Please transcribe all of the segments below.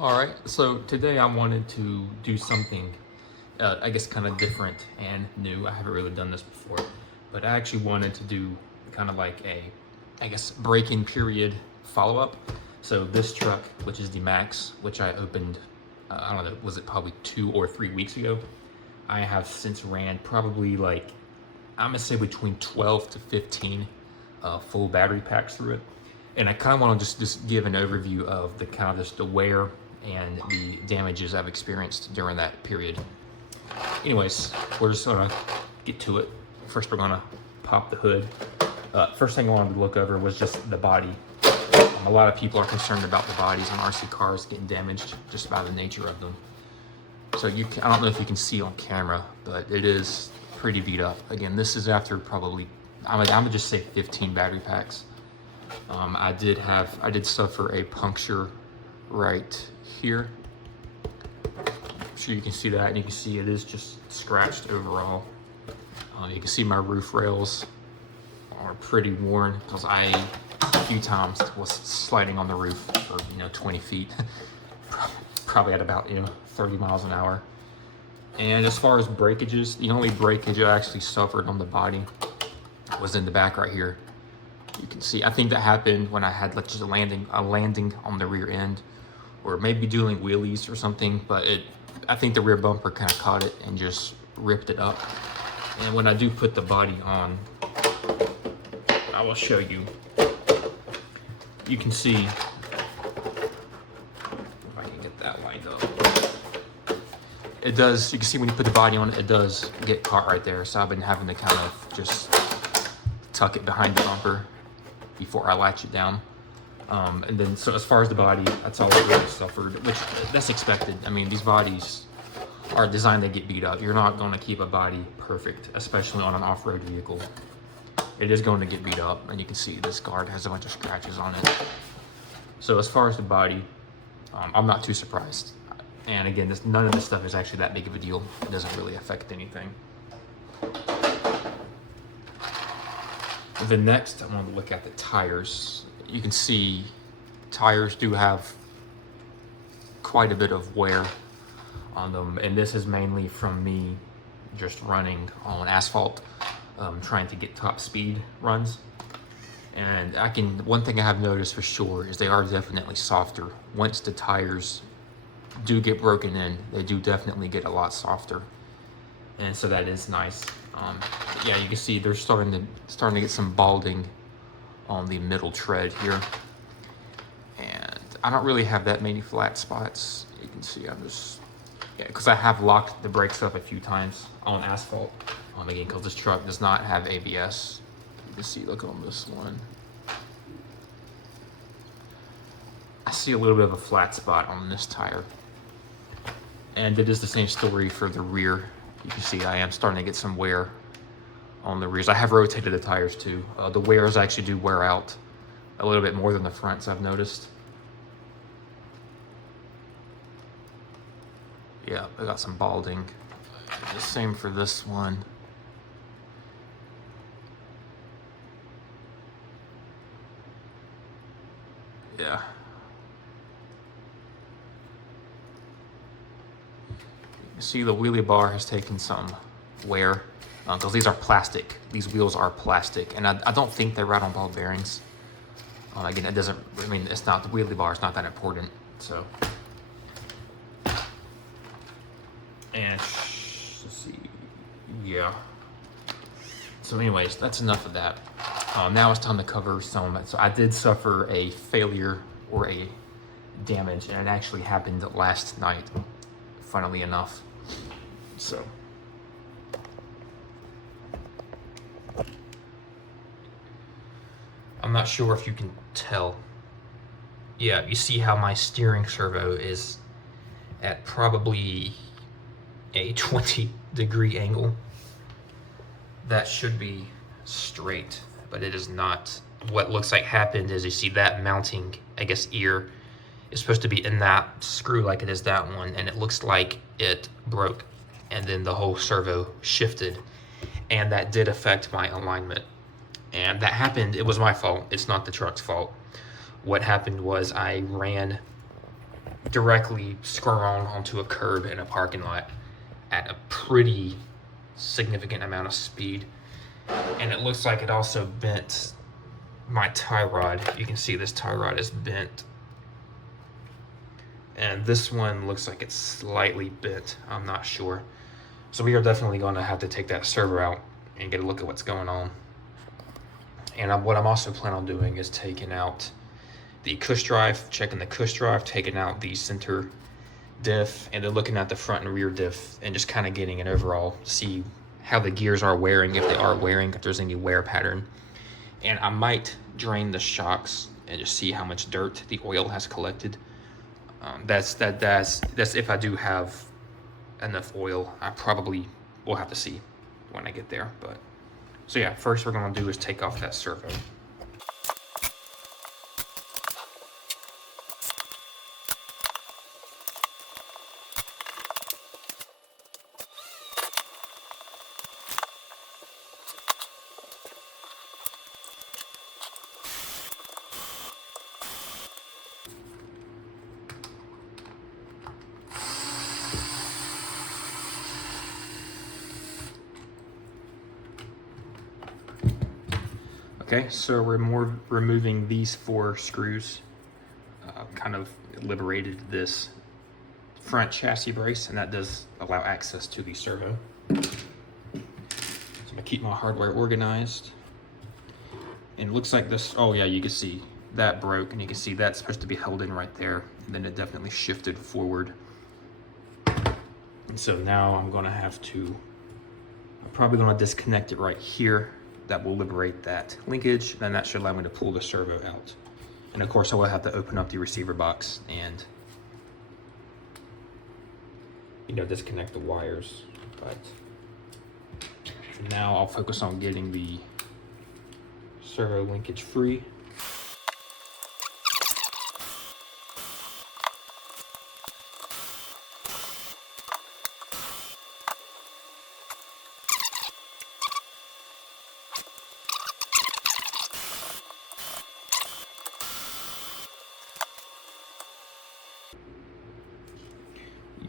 All right, so today I wanted to do something, I guess, kind of different and new. I haven't really done this before, but I actually wanted to do kind of like a, I guess, break-in period follow-up. So this truck, which is the Max, which I opened, I don't know, was it probably 2 or 3 weeks ago? I have since ran probably like, I'm gonna say between 12 to 15 full battery packs through it. And I kind of want to just give an overview of the kind of just the wear and the damages I've experienced during that period. Anyways, we're just gonna get to it. First, we're gonna pop the hood. First thing I wanted to look over was just the body. A lot of people are concerned about the bodies on RC cars getting damaged just by the nature of them. So I don't know if you can see on camera, but it is pretty beat up. Again, this is after probably, I'm gonna just say 15 battery packs. I did suffer a puncture right here. I'm sure you can see that, and you can see it is just scratched overall. You can see my roof rails are pretty worn because I a few times was sliding on the roof for 20 feet, probably at about 30 miles an hour. And as far as breakages, the only breakage I actually suffered on the body was in the back right here. You can see, I think that happened when I had just a landing on the rear end, or maybe doing wheelies or something, but I think the rear bumper kind of caught it and just ripped it up. And when I do put the body on, I will show you. You can see, if I can get that lined up. It does, you can see when you put the body on it, it does get caught right there. So I've been having to kind of just tuck it behind the bumper before I latch it down. And then, so as far as the body, that's all I really suffered, which that's expected. I mean, these bodies are designed to get beat up. You're not going to keep a body perfect, especially on an off-road vehicle. It is going to get beat up, and you can see this guard has a bunch of scratches on it. So as far as the body, I'm not too surprised. And again, none of this stuff is actually that big of a deal. It doesn't really affect anything. The next, I want to look at the tires. You can see tires do have quite a bit of wear on them, and this is mainly from me just running on asphalt, trying to get top speed runs. And one thing I have noticed for sure is they are definitely softer. Once the tires do get broken in, they do definitely get a lot softer, and so that is nice. Yeah, you can see they're starting to get some balding on the middle tread here, and I don't really have that many flat spots. You can see because I have locked the brakes up a few times on asphalt. Again, because this truck does not have ABS. You can see, look on this one. I see a little bit of a flat spot on this tire. And it is the same story for the rear. You can see I am starting to get some wear on the rears. I have rotated the tires too. The wears actually do wear out a little bit more than the fronts, I've noticed. Yeah, I got some balding. The same for this one. Yeah. You see the wheelie bar has taken some wear because these are plastic. These wheels are plastic, and I don't think they're right on ball bearings. Again, it's not, the wheelie bar is not that important, so. And let's see, yeah. So anyways, that's enough of that. Now it's time to cover some. So I did suffer a failure or a damage, and it actually happened last night, funnily enough. So I'm not sure if you can tell. Yeah, you see how my steering servo is at probably a 20-degree angle. That should be straight, but it is not. What looks like happened is you see that mounting, I guess, ear is supposed to be in that screw like it is that one, and it looks like it broke, and then the whole servo shifted, and that did affect my alignment. And that happened, it was my fault, it's not the truck's fault. What happened was I ran directly screw-on onto a curb in a parking lot at a pretty significant amount of speed. And it looks like it also bent my tie rod. You can see this tie rod is bent. And this one looks like it's slightly bent. I'm not sure. So we are definitely going to have to take that servo out and get a look at what's going on. And what I'm also planning on doing is taking out the cush drive, checking the cush drive, taking out the center diff, and then looking at the front and rear diff and just kind of getting an overall, see how the gears are wearing, if they are wearing, if there's any wear pattern. And I might drain the shocks and just see how much dirt the oil has collected. That's if I do have enough oil. I probably will have to see when I get there. But so yeah, first we're gonna do is take off that servo. Okay, so we're removing these 4 screws. Kind of liberated this front chassis brace, and that does allow access to the servo. So I'm gonna keep my hardware organized. And it looks like this, oh yeah, you can see that broke, and you can see that's supposed to be held in right there, and then it definitely shifted forward. And so now I'm gonna have to, I'm probably gonna disconnect it right here. That will liberate that linkage, then that should allow me to pull the servo out. And of course I will have to open up the receiver box and, you know, disconnect the wires. But for now I'll focus on getting the servo linkage free.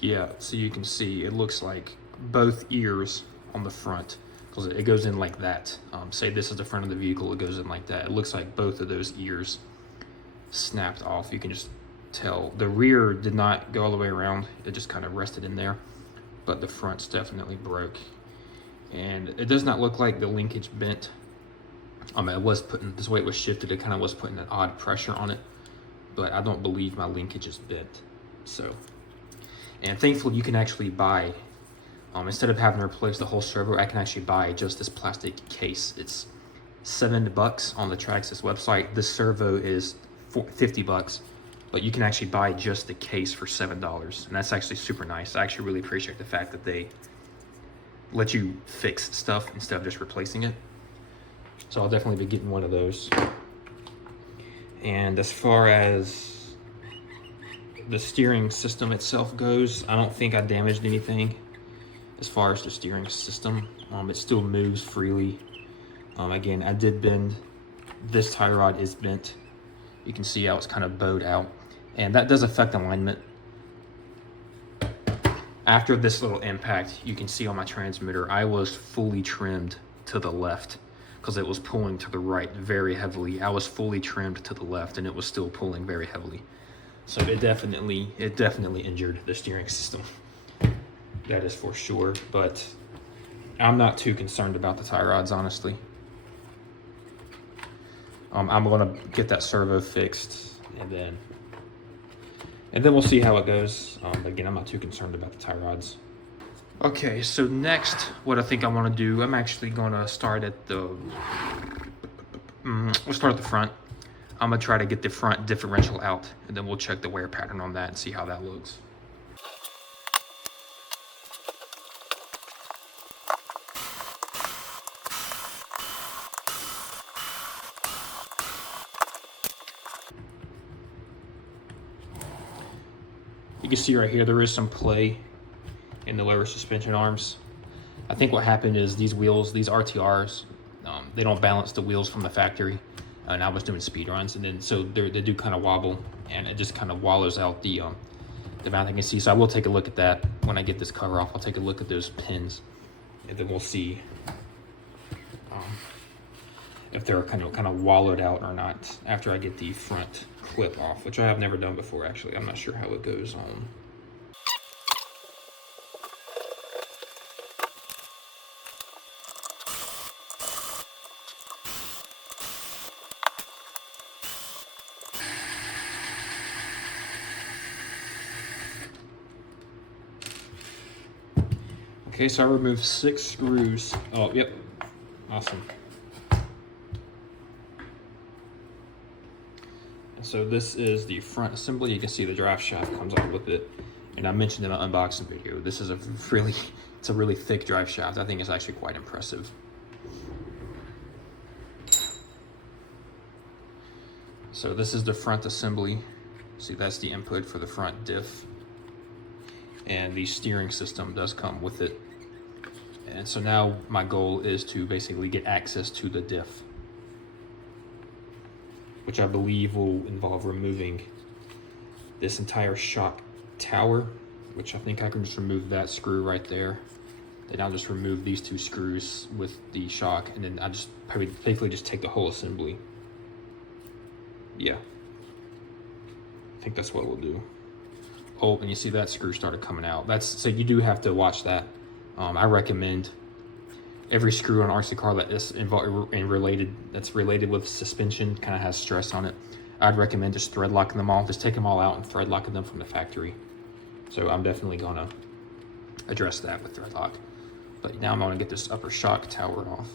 Yeah, so you can see it looks like both ears on the front, because it goes in like that. Say this is the front of the vehicle, it goes in like that. It looks like both of those ears snapped off. You can just tell. The rear did not go all the way around. It just kind of rested in there, but the front's definitely broke. And it does not look like the linkage bent. It was putting, this way it was shifted, it kind of was putting an odd pressure on it, but I don't believe my linkage is bent. So. And thankfully you can actually buy, instead of having to replace the whole servo, I can actually buy just this plastic case. It's $7 on the Traxxas website. This servo is $50, but you can actually buy just the case for $7. And that's actually super nice. I actually really appreciate the fact that they let you fix stuff instead of just replacing it. So I'll definitely be getting one of those. And as far as the steering system itself goes, I don't think I damaged anything as far as the steering system. It still moves freely. Again, I did bend, this tie rod is bent. You can see how it's kind of bowed out, and that does affect alignment. After this little impact, you can see on my transmitter, I was fully trimmed to the left because it was pulling to the right very heavily. I was fully trimmed to the left and it was still pulling very heavily. So it definitely injured the steering system. That is for sure, but I'm not too concerned about the tie rods, honestly. I'm gonna get that servo fixed and then we'll see how it goes. Again, I'm not too concerned about the tie rods. Okay, so next, what I think I wanna do, I'm actually gonna start at the, we'll start at the front. I'm gonna try to get the front differential out, and then we'll check the wear pattern on that and see how that looks. You can see right here, there is some play in the lower suspension arms. I think what happened is these wheels, these RTRs, they don't balance the wheels from the factory. And I was doing speed runs, and then so they do kind of wobble, and it just kind of wallows out the the mount I can see. So I will take a look at that when I get this cover off. I'll take a look at those pins, and then we'll see if they're kind of wallowed out or not after I get the front clip off, which I have never done before actually. I'm not sure how it goes on. Okay, so I removed 6 screws. Oh, yep, awesome. And so this is the front assembly. You can see the drive shaft comes off with it. And I mentioned in my unboxing video, this is it's a really thick drive shaft. I think it's actually quite impressive. So this is the front assembly. See, that's the input for the front diff. And the steering system does come with it. And so now my goal is to basically get access to the diff, which I believe will involve removing this entire shock tower, which I think I can just remove that screw right there. Then I'll just remove these 2 screws with the shock, and then I just probably basically just take the whole assembly. Yeah, I think that's what we'll do. Oh, and you see that screw started coming out. So you do have to watch that. I recommend every screw on an RC car that is involved and that's related with suspension, kind of has stress on it. I'd recommend just thread locking them all. Just take them all out and thread locking them from the factory. So I'm definitely gonna address that with thread lock. But now I'm gonna get this upper shock tower off.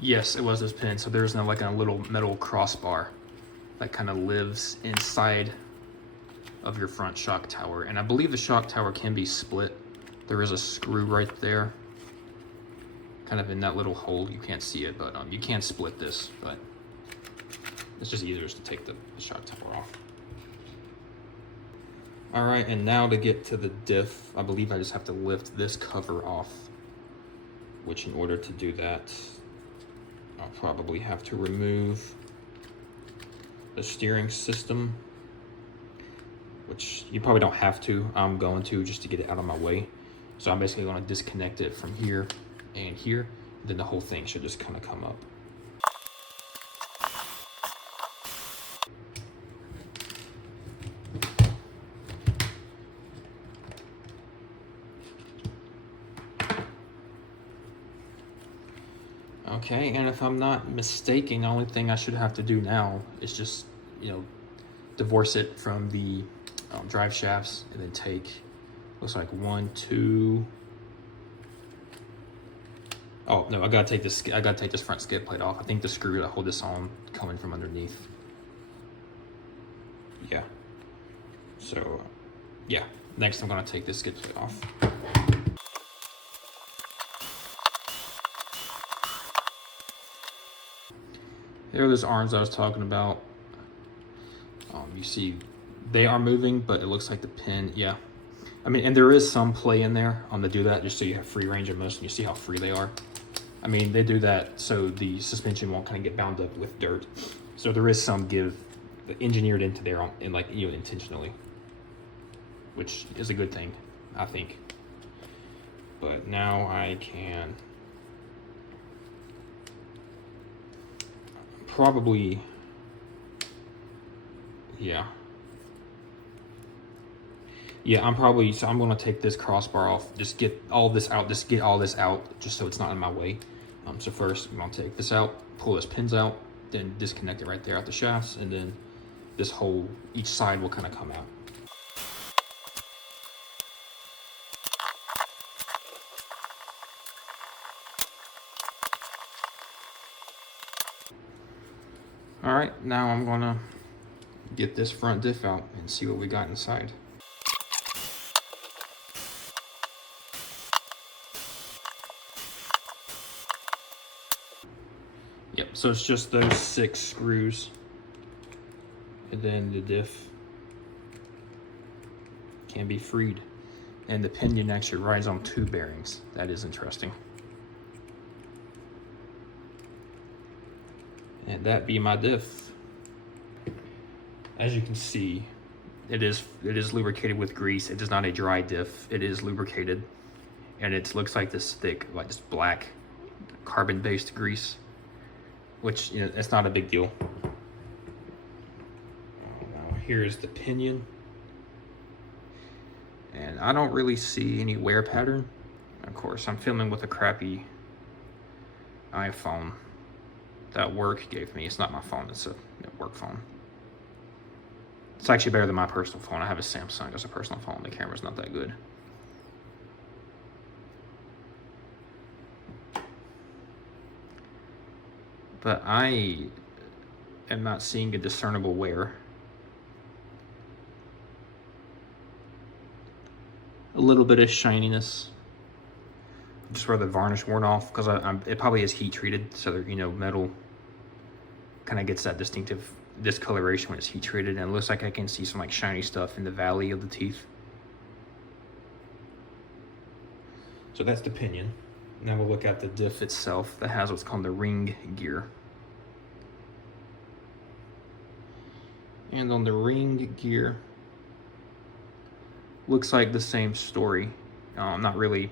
Yes, it was this pin. So there's now like a little metal crossbar that kind of lives inside of your front shock tower. And I believe the shock tower can be split. There is a screw right there, kind of in that little hole. You can't see it, but you can split this, but it's just easier to take the shock tower off. All right, and now to get to the diff, I believe I just have to lift this cover off, which in order to do that, I'll probably have to remove the steering system, which you probably don't have to. I'm going to, just to get it out of my way. So I'm basically going to disconnect it from here and here. Then the whole thing should just kind of come up. Okay, and if I'm not mistaken, the only thing I should have to do now is just, divorce it from the drive shafts, and then take, looks like 1, 2. Oh no, I gotta take this front skid plate off. I think the screw that hold this on coming from underneath. Yeah. So, yeah. Next, I'm gonna take this skid plate off. There are those arms I was talking about. You see, they are moving, but it looks like the pin, yeah. I mean, and there is some play in there to do that, just so you have free range of motion. You see how free they are. I mean, they do that so the suspension won't kind of get bound up with dirt. So there is some give engineered into there, intentionally, which is a good thing, I think. But now I can probably, yeah, I'm going to take this crossbar off, just get all this out, just so it's not in my way. So first, I'm going to take this out, pull those pins out, then disconnect it right there at the shafts, and then this whole, each side will kind of come out. All right, now I'm going to get this front diff out and see what we got inside. Yep, so it's just those 6 screws, and then the diff can be freed. And the pinion actually rides on 2 bearings. That is interesting. And that be my diff. As you can see, it is lubricated with grease. It is not a dry diff. It is lubricated, and it looks like this thick, like this black carbon-based grease, which, you know, it's not a big deal. Now here's the pinion, and I don't really see any wear pattern. Of course, I'm filming with a crappy iPhone that work gave me. It's not my phone, it's a work phone. It's actually better than my personal phone. I have a Samsung as a personal phone. The camera's not that good. But I am not seeing a discernible wear. A little bit of shininess, just where the varnish worn off, because it probably is heat treated, so that, you know, metal kind of gets that distinctive discoloration when it's heat treated, and it looks like I can see some like shiny stuff in the valley of the teeth. So that's the pinion. Now we'll look at the diff itself that has what's called the ring gear. And on the ring gear, looks like the same story. Not really,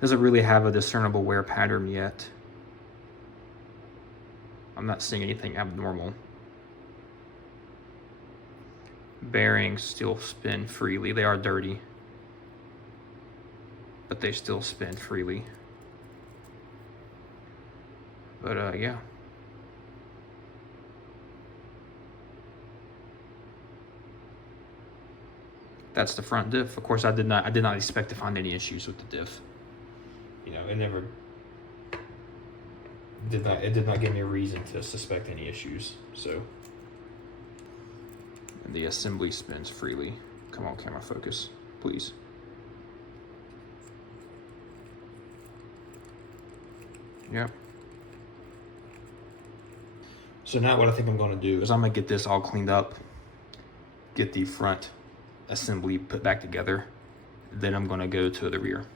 doesn't really have a discernible wear pattern yet. I'm not seeing anything abnormal. Bearings still spin freely. They are dirty, but they still spin freely. But yeah. That's the front diff. Of course, I did not expect to find any issues with the diff. You know, it did not give me a reason to suspect any issues. So, and the assembly spins freely. Come on, camera, focus, please. Yep. So now what I think I'm going to do is I'm going to get this all cleaned up, get the front assembly put back together, then I'm going to go to the rear.